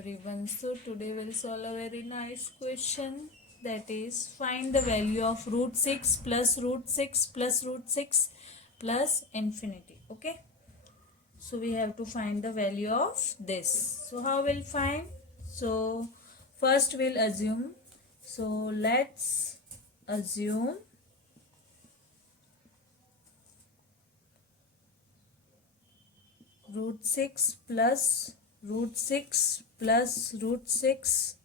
everyone. So today we'll solve a very nice question, that is find the value of root 6 plus root 6 plus root 6 plus infinity. Okay. So we have to find the value of this. So how we'll find? So first we'll assume. So let's assume root 6 plus root 6 plus root 6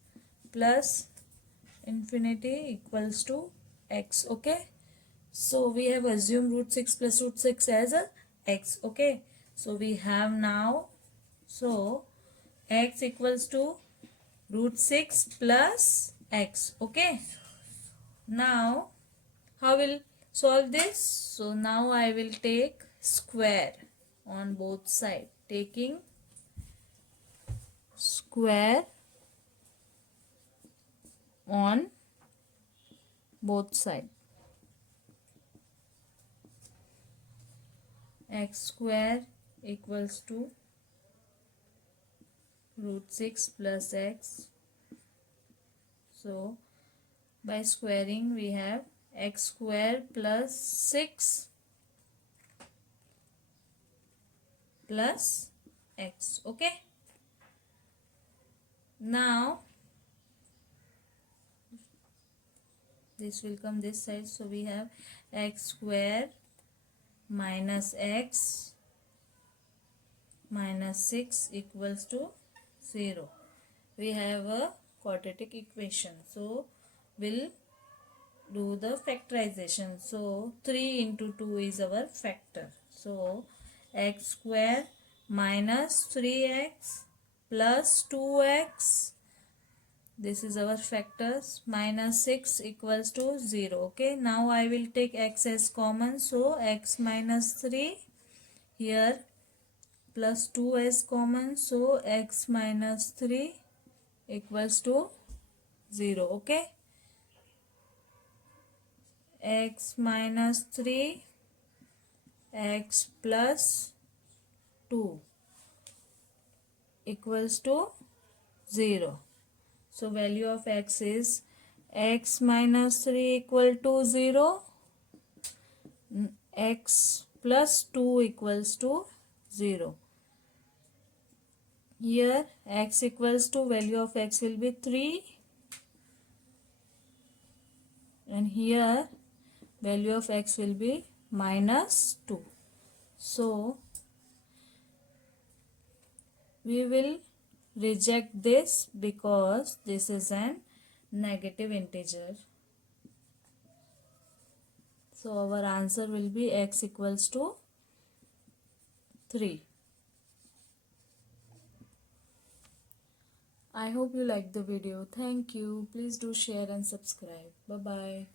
plus infinity equals to x. Okay, so we have assumed root 6 plus root 6 as a x. Okay, so we have now, so x equals to root 6 plus x. Okay, now how will solve this? So now I will take square on both sides, taking square on both sides. X square equals to root 6 plus x. So by squaring we have x square plus 6 plus x. Okay, now this will come this side, so we have x square minus x minus 6 equals to 0. We have a quadratic equation, so we'll do the factorization. So 3 into 2 is our factor. So x square minus 3x plus 2x, this is our factors, minus 6 equals to 0. Okay, now I will take x as common, so x minus 3 here plus 2 as common, so x minus 3 equals to 0. Okay, x minus 3 x plus 2 equals to 0. So value of x is x minus 3 equal to 0, x plus 2 equals to 0. Here x equals to, value of x will be 3, and here value of x will be minus 2. So we will reject this because this is an negative integer. So our answer will be x equals to 3. I hope you liked the video. Thank you. Please do share and subscribe. Bye bye.